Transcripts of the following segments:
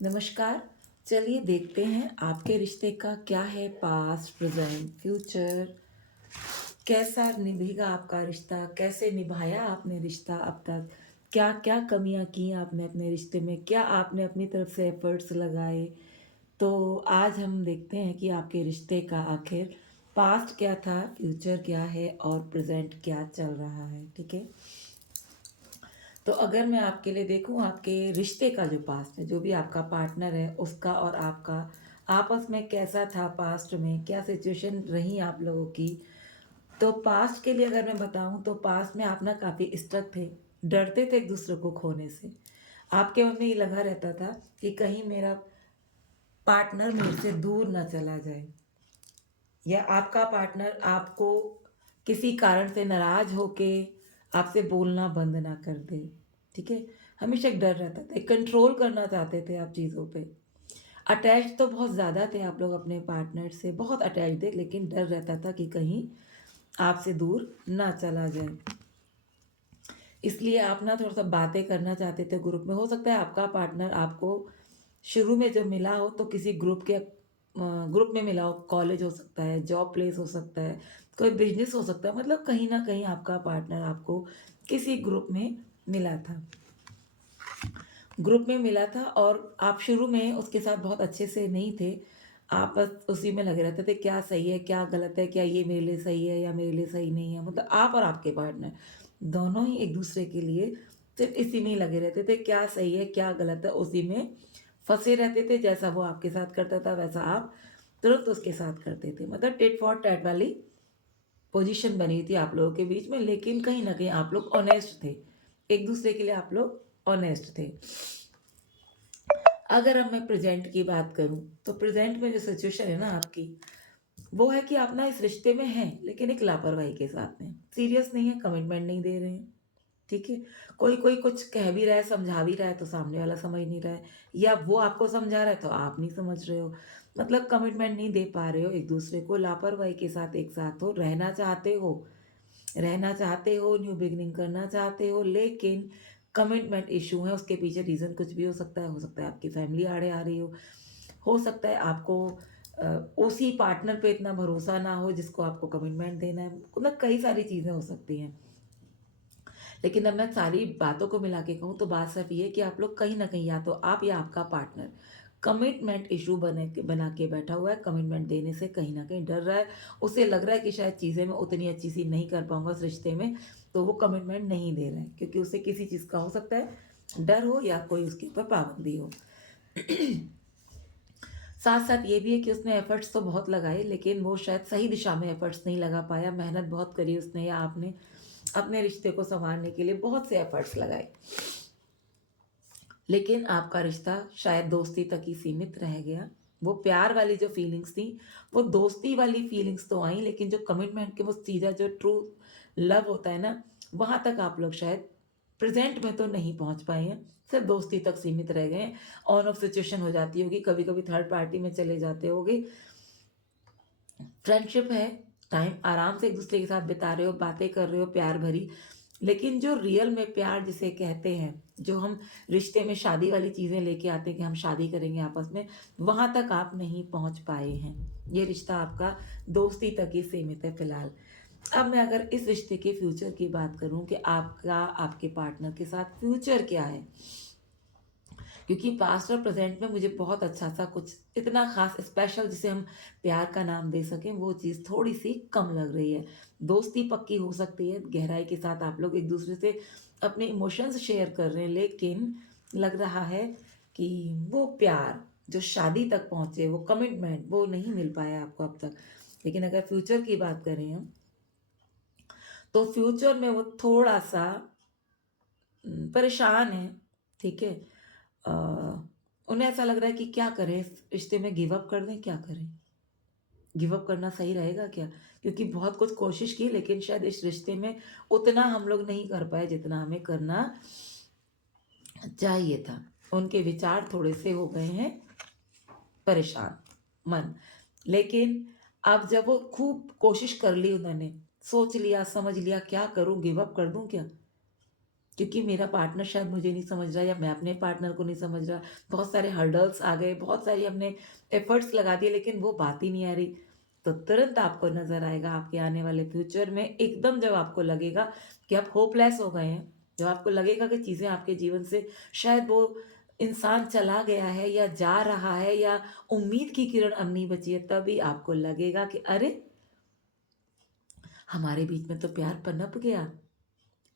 नमस्कार। चलिए देखते हैं आपके रिश्ते का क्या है पास्ट, प्रेज़ेंट, फ्यूचर। कैसा निभेगा आपका रिश्ता? कैसे निभाया आपने रिश्ता अब तक? क्या-क्या कमियाँ की आपने अपने रिश्ते में? क्या आपने अपनी तरफ से एफ़र्ट्स लगाए? तो आज हम देखते हैं कि आपके रिश्ते का आखिर पास्ट क्या था, फ्यूचर क्या है और प्रेज़ेंट क्या चल रहा है, ठीक है? तो अगर मैं आपके लिए देखूँ आपके रिश्ते का जो पास्ट है, जो भी आपका पार्टनर है उसका और आपका आपस में कैसा था पास्ट में, क्या सिचुएशन रही आप लोगों की? तो पास्ट के लिए अगर मैं बताऊँ तो पास्ट में आप ना काफ़ी स्ट्रक थे, डरते थे एक-दूसरे को खोने से। आपके मन में ये लगा रहता था कि कहीं मेरा पार्टनर मेरे से दूर ना चला जाए या आपका पार्टनर आपको किसी कारण से नाराज़ होके आपसे बोलना बंद ना कर दे, ठीक है? हमेशा एक डर रहता था, एक कंट्रोल करना चाहते थे आप चीज़ों पे। अटैच तो बहुत ज़्यादा थे आप लोग अपने पार्टनर से, बहुत अटैच थे लेकिन डर रहता था कि कहीं आपसे दूर ना चला जाए। इसलिए आप ना थोड़ा-सा बातें करना चाहते थे ग्रुप में। हो सकता है आपका पार्टनर आपको शुरू में जब मिला हो तो किसी ग्रुप में मिला हो, कॉलेज हो सकता है, जॉब प्लेस हो सकता है, कोई बिज़नेस हो सकता है, मतलब कहीं न कहीं आपका पार्टनर आपको किसी ग्रुप में मिला था। ग्रुप में मिला था और आप शुरू में उसके साथ बहुत अच्छे से नहीं थे। आप बस उसी में लगे रहते थे, क्या सही है, क्या गलत है, क्या ये मेरे लिए सही है या मेरे लिए सही नहीं है। मतलब आप और आपके पार्टनर दोनों ही एक-दूसरे के लिए सिर्फ़ इसी में ही लगे रहते थे, क्या सही है, क्या गलत है, उसी में फँसे रहते थे। जैसा वो आपके साथ करता था, वैसा आप तुरंत उसके साथ करते थे। मतलब टिट फॉर टैट वाली पोज़ीशन बनी थी आप लोगों के बीच में, लेकिन कहीं न कहीं आप लोग ऑनेस्ट थे। एक-दूसरे के लिए आप लोग ऑनेस्ट थे। अगर अब मैं प्रेज़ेंट की बात करूँ, तो प्रेज़ेंट में जो सिचुएशन है ना आपकी, वो है कि आप ना इस रिश्ते में हैं, लेकिन एक लापरवाही के साथ हैं। सीरियस नहीं है, कमिटमेंट नहीं दे रहे हैं, ठीक है? कोई-कोई कुछ कह भी रहा है, समझा भी रहा है, तो सामने वाला समझ नहीं रहा है या वो आपको समझा रहा है, तो आप नहीं समझ रहे हो। मतलब कमिटमेंट नहीं दे पा रहे हो एक-दूसरे को, लापरवाही के साथ एक साथ हो, रहना चाहते हो, न्यू बिगिनिंग करना चाहते हो, लेकिन कमिटमेंट इश्यू है, उसके पीछे रीज़न कुछ भी हो सकता है आपकी फैमिली आड़े आ रही हो सकता है आपको उसी पार्टनर पे इतना भरोसा ना हो जिसको आपको कमिटमेंट देना है, मतलब कई सारी चीज़ें हो सकती हैं। लेकिन अब मैं सारी बातों को मिला के कहूँ तो बात सिर्फ़ ये है कि आप लोग कहीं न कहीं या तो आप या आपका पार्टनर कमिटमेंट इश्यू बना के बैठा हुआ है, कमिटमेंट देने से कहीं न कहीं डर रहा है। उसे लग रहा है कि शायद चीज़ें मैं उतनी अच्छी-सी नहीं कर पाऊँगा उस रिश्ते में, तो वो कमिटमेंट नहीं दे रहा है क्योंकि उसे किसी चीज़ का हो सकता है डर हो या कोई उसके ऊपर पाबंदी हो। साथ-साथ ये भी है कि उसने एफ़र्ट्स तो बहुत लगाए लेकिन वो शायद सही दिशा में एफ़र्ट्स नहीं लगा पाया, मेहनत बहुत करी उसने या आपने अपने रिश्ते को सँवारने के लिए बहुत से एफ़र्ट्स लगाए। लेकिन आपका रिश्ता शायद दोस्ती तक ही सीमित रह गया। वो प्यार वाली जो फीलिंग्स थी, वो दोस्ती वाली फीलिंग्स तो आई लेकिन जो कमिटमेंट के वो सीधा जो ट्रू लव होता है ना, वहाँ तक आप लोग शायद प्रेज़ेंट में तो नहीं पहुँच पाए हैं, सिर्फ़ दोस्ती तक सीमित रह गए हैं। ऑन ऑफ सिचुएशन हो जाती होगी, कभी-कभी थर्ड पार्टी में चले जाते होगे। फ्रेंडशिप है, टाइम आराम से एक-दूसरे के साथ बिता रहे हो, बातें कर रहे हो प्यार भरी, लेकिन जो रियल में प्यार जिसे कहते हैं, जो हम रिश्ते में शादी वाली चीज़ें लेके आते हैं कि हम शादी करेंगे आपस में, वहाँ तक आप नहीं पहुँच पाए हैं। ये रिश्ता आपका दोस्ती तक ही सीमित है फ़िलहाल। अब मैं अगर इस रिश्ते के फ्यूचर की बात करूँ कि आपका आपके पार्टनर के साथ फ्यूचर क्या है? क्योंकि पास्ट और प्रेज़ेंट में मुझे बहुत अच्छा-सा कुछ इतना ख़ास स्पेशल जिसे हम प्यार का नाम दे सकें, वो चीज़ थोड़ी-सी कम लग रही है। दोस्ती पक्की हो सकती है, गहराई के साथ आप लोग एक-दूसरे से अपने इमोशंस शेयर कर रहे हैं, लेकिन लग रहा है कि वो प्यार जो शादी तक पहुँचे, वो कमिटमेंट, वो नहीं मिल पाया आपको अब तक। लेकिन अगर फ्यूचर की बात करें हम, तो फ्यूचर में वो थोड़ा-सा परेशान हैं, ठीक है? अ, उन्हें ऐसा लग रहा है कि क्या करें? इस रिश्ते में गिव अप कर दें, क्या करें? गिव अप करना सही रहेगा क्या? क्योंकि बहुत कुछ कोशिश की लेकिन शायद इस रिश्ते में उतना हम लोग नहीं कर पाए जितना हमें करना चाहिए था। उनके विचार थोड़े-से हो गए हैं परेशान, मन। लेकिन अब जब वो खूब कोशिश कर ली उन्होंने, सोच लिया, समझ लिया क्या करूँ, गिव अप कर दूँ क्या? क्योंकि मेरा पार्टनर शायद मुझे नहीं समझ रहा या मैं अपने पार्टनर को नहीं समझ रहा। बहुत सारे हर्डल्स आ गए, बहुत सारी हमने एफर्ट्स लगा दिए लेकिन वो बात ही नहीं आ रही। तो तुरंत आपको नज़र आएगा आपके आने वाले फ्यूचर में एकदम जब आपको लगेगा कि आप होपलेस हो गए हैं, जब आपको लगेगा कि चीज़ें आपके जीवन से शायद वो इंसान चला गया है या जा रहा है या उम्मीद की किरण अब नहीं बची है, तभी आपको लगेगा कि अरे! हमारे बीच में तो प्यार पनप गया।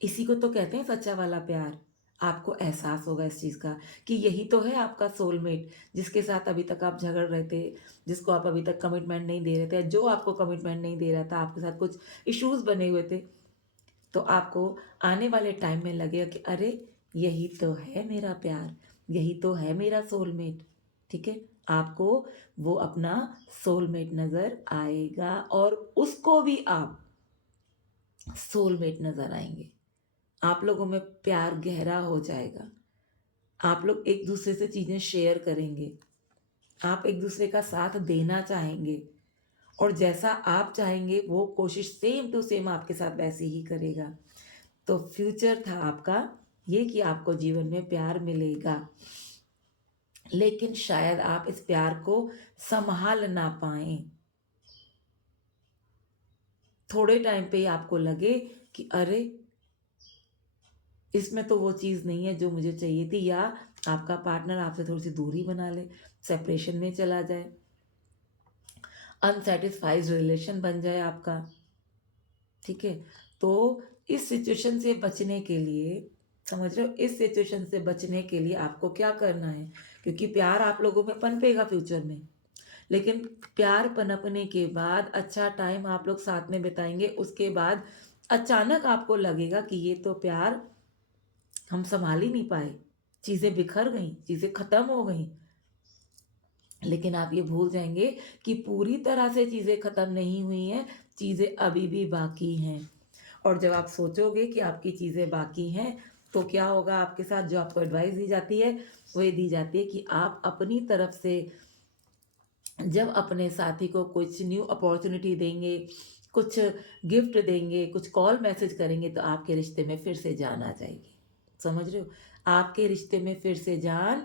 इसी को तो कहते हैं सच्चा वाला प्यार। आपको एहसास होगा इस चीज़ का कि यही तो है आपका सोलमेट, जिसके साथ अभी तक आप झगड़ रहे थे, जिसको आप अभी तक कमिटमेंट नहीं दे रहे थे, जो आपको कमिटमेंट नहीं दे रहा था, आपके साथ कुछ इश्यूज़ बने हुए थे। तो आपको आने वाले टाइम में लगेगा कि अरे! यही तो है मेरा प्यार, यही तो है मेरा सोलमेट, ठीक है? आपको वो अपना सोलमेट नज़र आएगा और उसको भी आप सोलमेट नज़र आएँगे। आप लोगों में प्यार गहरा हो जाएगा। आप लोग एक-दूसरे से चीज़ें शेयर करेंगे। आप एक-दूसरे का साथ देना चाहेंगे और जैसा आप चाहेंगे वो कोशिश सेम टू सेम आपके साथ वैसे ही करेगा। तो फ्यूचर था आपका ये कि आपको जीवन में प्यार मिलेगा। लेकिन शायद आप इस प्यार को सँभाल ना पाएँ। थोड़े टाइम पे ही आपको लगे कि अरे! इसमें तो वो चीज़ नहीं है जो मुझे चाहिए थी या आपका पार्टनर आपसे थोड़ी-सी दूरी बना ले, सेपरेशन में चला जाए, अनसैटिस्फाइड रिलेशन बन जाए आपका, ठीक है? तो इस सिचुएशन से बचने के लिए समझ रहे हो? इस सिचुएशन से बचने के लिए आपको क्या करना है? क्योंकि प्यार आप लोगों में पनपेगा फ्यूचर में, लेकिन प्यार पनपने के बाद अच्छा टाइम आप लोग साथ में बिताएँगे, उसके बाद अचानक आपको लगेगा कि ये तो प्यार हम सँभाल ही नहीं पाए, चीज़ें बिखर गईं, चीज़ें ख़त्म हो गईं। लेकिन आप ये भूल जाएँगे कि पूरी तरह से चीज़ें ख़त्म नहीं हुई हैं, चीज़ें अभी भी बाकी हैं। और जब आप सोचोगे कि आपकी चीज़ें बाकी हैं, तो क्या होगा आपके साथ जो आपको एडवाइस दी जाती है, वो ये दी जाती है कि आप अपनी तरफ से जब अपने साथी को कुछ न्यू अपॉर्च्युनिटी देंगे, कुछ गिफ्ट देंगे, कुछ कॉल मैसेज करेंगे तो आपके रिश्ते में फिर से जान आ जाएगी। समझ रहे हो? आपके रिश्ते में फिर से जान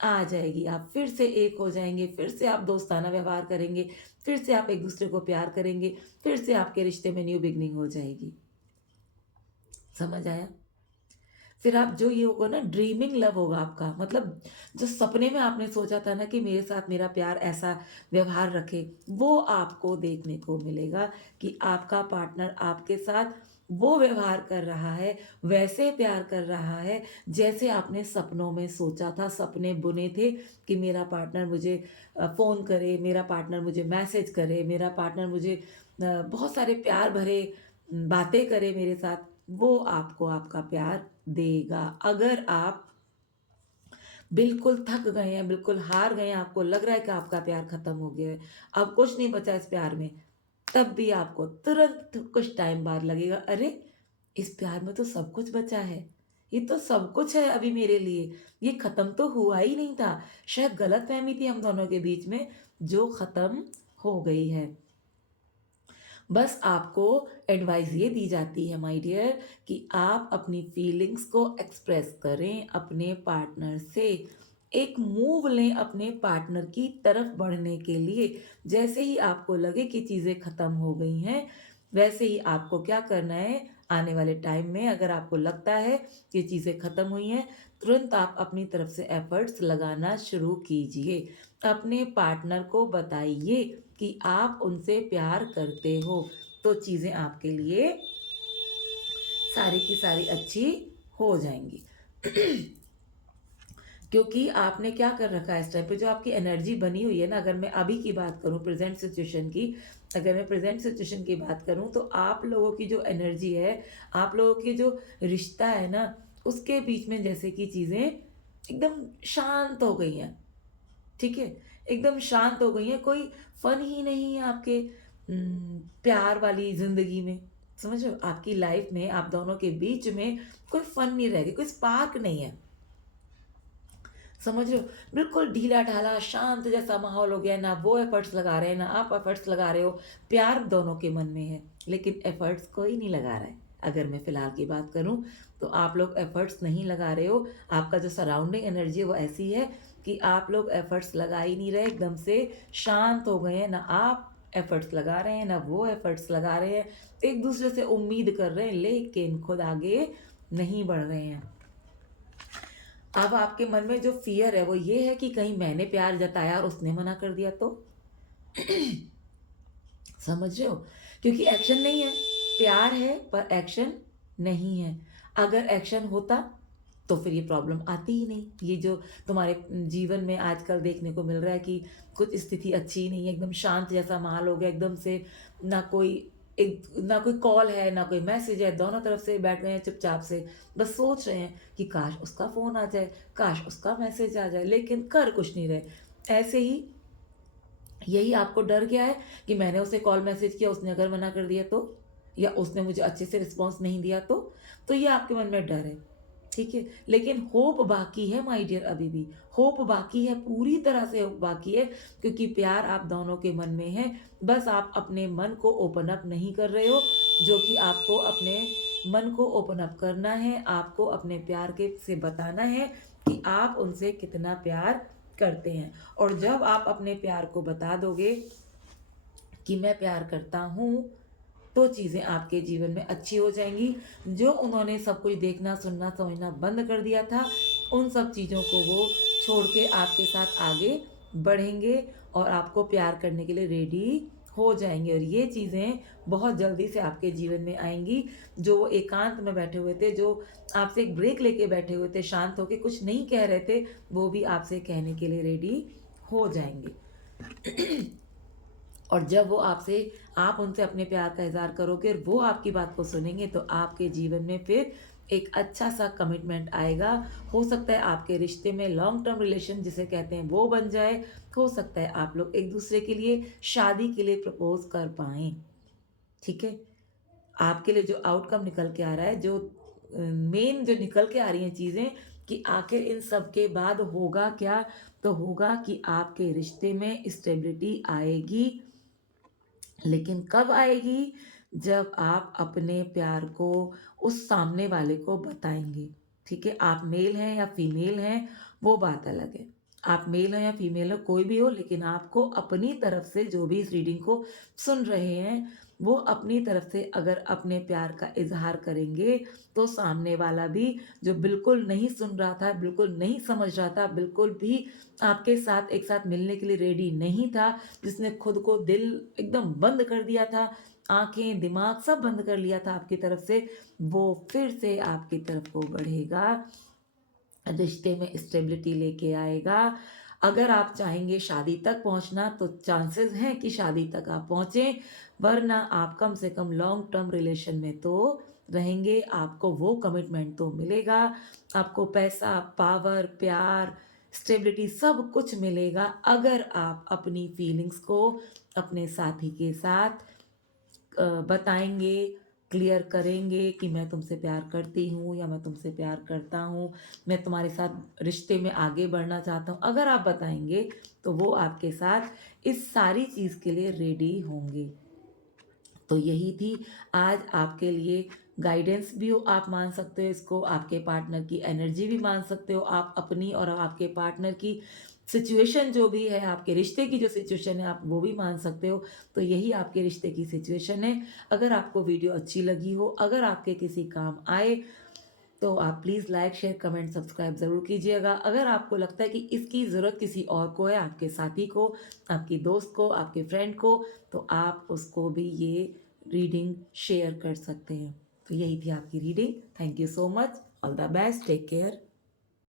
आ जाएगी। आप फिर से एक हो जाएँगे, फिर से आप दोस्ताना व्यवहार करेंगे, फिर से आप एक-दूसरे को प्यार करेंगे, फिर से आपके रिश्ते में न्यू बिगिनिंग हो जाएगी। समझ आया? फिर आप जो ये होगा ना ड्रीमिंग लव होगा आपका मतलब जो सपने में आपने सोचा था ना कि मेरे साथ मेरा प्यार ऐसा व्यवहार रखे, वो आपको देखने को मिलेगा कि आपका पार्टनर आपके साथ वो व्यवहार कर रहा है, वैसे प्यार कर रहा है, जैसे आपने सपनों में सोचा था, सपने बुने थे कि मेरा पार्टनर मुझे फ़ोन करे, मेरा पार्टनर मुझे मैसेज करे, मेरा पार्टनर मुझे बहुत सारे प्यार भरे बातें करे मेरे साथ, वो आपको आपका प्यार देगा। अगर आप बिल्कुल थक गए हैं, बिल्कुल हार गए हैं, आपको लग रहा है कि आपका प्यार खत्म हो गया है, अब कुछ नहीं बचा इस प्यार में, तब भी आपको तुरंत कुछ टाइम बाद लगेगा, अरे! इस प्यार में तो सब कुछ बचा है। ये तो सब कुछ है अभी मेरे लिए, ये खत्म तो हुआ ही नहीं था। शायद गलतफ़हमी थी हम दोनों के बीच में, जो खत्म हो गई है। बस आपको एडवाइस ये दी जाती है माय डियर कि आप अपनी फीलिंग्स को एक्सप्रेस करें अपने पार्टनर से। एक मूव लें अपने पार्टनर की तरफ बढ़ने के लिए। जैसे ही आपको लगे कि चीज़ें ख़त्म हो गई हैं, वैसे ही आपको क्या करना है, आने वाले टाइम में अगर आपको लगता है कि चीज़ें ख़त्म हुई हैं, तुरंत आप अपनी तरफ से एफ़र्ट्स लगाना शुरू कीजिए। अपने पार्टनर को बताइए कि आप उनसे प्यार करते हो, तो चीज़ें आपके लिए सारी की सारी अच्छी हो जाएँगी। क्योंकि आपने क्या कर रखा है इस टाइम पे जो आपकी एनर्जी बनी हुई है ना, अगर मैं अभी की बात करूँ प्रेज़ेंट सिचुएशन की, अगर मैं प्रेज़ेंट सिचुएशन की बात करूँ तो आप लोगों की जो एनर्जी है, आप लोगों की जो रिश्ता है ना, उसके बीच में जैसे कि चीज़ें एकदम शांत हो गई हैं। ठीक है? एकदम शांत हो गई हैं, कोई फ़न ही नहीं है आपके प्यार वाली ज़िंदगी में, समझ रहे हो? आपकी लाइफ़ में आप दोनों के बीच में कोई फ़न नहीं रह गया, कोई स्पार्क नहीं है, समझ रहे हो? बिल्कुल ढीला-ढाला, शांत जैसा माहौल हो गया है, ना वो एफ़र्ट्स लगा रहे हैं, ना आप एफ़र्ट्स लगा रहे हो, प्यार दोनों के मन में है, लेकिन एफ़र्ट्स कोई नहीं लगा रहा है। अगर मैं फ़िलहाल की बात करूँ, तो आप लोग एफ़र्ट्स नहीं लगा रहे हो। आपका जो सराउंडिंग एनर्जी है वो ऐसी है कि आप लोग एफ़र्ट्स लगा ही नहीं रहे, एकदम से शांत हो गए हैं। ना आप एफ़र्ट्स लगा रहे हैं, ना वो एफ़र्ट्स लगा रहे हैं। एक-दूसरे से उम्मीद कर रहे हैं, लेकिन खुद आगे नहीं बढ़ रहे हैं। अब आपके मन में जो फ़ियर है वो ये है कि कहीं मैंने प्यार जताया और उसने मना कर दिया तो? समझ रहे हो? क्योंकि एक्शन नहीं है, प्यार है पर एक्शन नहीं है। अगर एक्शन होता तो फिर ये प्रॉब्लम आती ही नहीं। ये जो तुम्हारे जीवन में आजकल देखने को मिल रहा है कि कुछ स्थिति अच्छी नहीं है, एकदम शांत जैसा माहौल हो गया, एकदम से ना कोई ना कोई कॉल है, ना कोई मैसेज है, दोनों तरफ से बैठ गए हैं चुपचाप से, बस सोच रहे हैं कि काश उसका फ़ोन आ जाए, काश उसका मैसेज आ जाए, लेकिन कर कुछ नहीं रहे। ऐसे ही यही आपको डर क्या है कि मैंने उसे कॉल मैसेज किया, उसने अगर मना कर दिया तो? या उसने मुझे अच्छे से रिस्पॉन्स नहीं दिया तो? तो ये आपके मन में डर है, ठीक है? लेकिन होप बाकी है माय डियर अभी भी, होप बाकी है, पूरी तरह से होप बाकी है क्योंकि प्यार आप दोनों के मन में है, बस आप अपने मन को ओपन अप नहीं कर रहे हो, जो कि आपको अपने मन को ओपन अप करना है, आपको अपने प्यार के से बताना है कि आप उनसे कितना प्यार करते हैं। और जब आप अपने प्यार को बता दोगे कि मैं प्यार करता हूँ, तो चीज़ें आपके जीवन में अच्छी हो जाएँगी। जो उन्होंने सब कुछ देखना, सुनना, समझना बंद कर दिया था, उन सब चीज़ों को वो छोड़ के आपके साथ आगे बढ़ेंगे और आपको प्यार करने के लिए रेडी हो जाएँगे। और ये चीज़ें बहुत जल्दी से आपके जीवन में आएँगी। जो वो एकांत में बैठे हुए थे, जो आपसे एक ब्रेक लेके बैठे हुए थे, शांत होके कुछ नहीं कह रहे थे, वो भी आपसे कहने के लिए रेडी हो जाएँगे। और जब वो आपसे आप उनसे अपने प्यार का इज़हार करोगे और वो आपकी बात को सुनेंगे तो आपके जीवन में फिर एक अच्छा-सा कमिटमेंट आएगा। हो सकता है आपके रिश्ते में लॉन्ग टर्म रिलेशन जिसे कहते हैं वो बन जाए। हो सकता है आप लोग एक-दूसरे के लिए शादी के लिए प्रपोज़ कर पाएँ। ठीक है? आपके लिए जो आउटकम निकल के आ रहा है, जो मेन जो निकल के आ रही हैं चीज़ें कि आखिर इन सब के बाद होगा क्या? तो होगा कि आपके रिश्ते में स्टेबिलिटी आएगी। लेकिन कब आएगी? जब आप अपने प्यार को उस सामने वाले को बताएँगे, ठीक है? आप मेल हैं या फीमेल हैं, वो बात अलग है। आप मेल हो या फीमेल हो, कोई भी हो, लेकिन आपको अपनी तरफ से जो भी इस रीडिंग को सुन रहे हैं, वो अपनी तरफ से अगर अपने प्यार का इज़हार करेंगे, तो सामने वाला भी जो बिल्कुल नहीं सुन रहा था, बिल्कुल नहीं समझ रहा था, बिल्कुल भी आपके साथ एक साथ मिलने के लिए रेडी नहीं था, जिसने खुद को दिल एकदम बंद कर दिया था, आँखें, दिमाग सब बंद कर लिया था आपकी तरफ से, वो फिर से आपकी तरफ को बढ़ेगा, रिश्ते में स्टेबिलिटी लेके आएगा। अगर आप चाहेंगे शादी तक पहुँचना तो चांसेस हैं कि शादी तक आप पहुँचे, वरना आप कम से कम लॉन्ग टर्म रिलेशन में तो रहेंगे, आपको वो कमिटमेंट तो मिलेगा, आपको पैसा, पावर, प्यार, स्टेबिलिटी सब कुछ मिलेगा अगर आप अपनी फीलिंग्स को अपने साथी के साथ बताएँगे, क्लियर करेंगे कि मैं तुमसे प्यार करती हूँ या मैं तुमसे प्यार करता हूँ, मैं तुम्हारे साथ रिश्ते में आगे बढ़ना चाहता हूँ। अगर आप बताएँगे, तो वो आपके साथ इस सारी चीज़ के लिए रेडी होंगे। तो यही थी आज आपके लिए गाइडेंस भी हो आप मान सकते हो इसको, आपके पार्टनर की एनर्जी भी मान सकते हो आप अपनी और आपके पार्टनर की सिचुएशन जो भी है, आपके रिश्ते की जो सिचुएशन है आप वो भी मान सकते हो। तो यही आपके रिश्ते की सिचुएशन है। अगर आपको वीडियो अच्छी लगी हो, अगर आपके किसी काम आए, तो आप please like, share, comment, subscribe ज़रूर कीजिएगा। अगर आपको लगता है कि इसकी ज़रूरत किसी और को है, आपके साथी को, आपकी दोस्त को, आपके फ्रेंड को, तो आप उसको भी ये रीडिंग शेयर कर सकते हैं। तो यही थी आपकी reading. Thank you so much. All the best. Take care.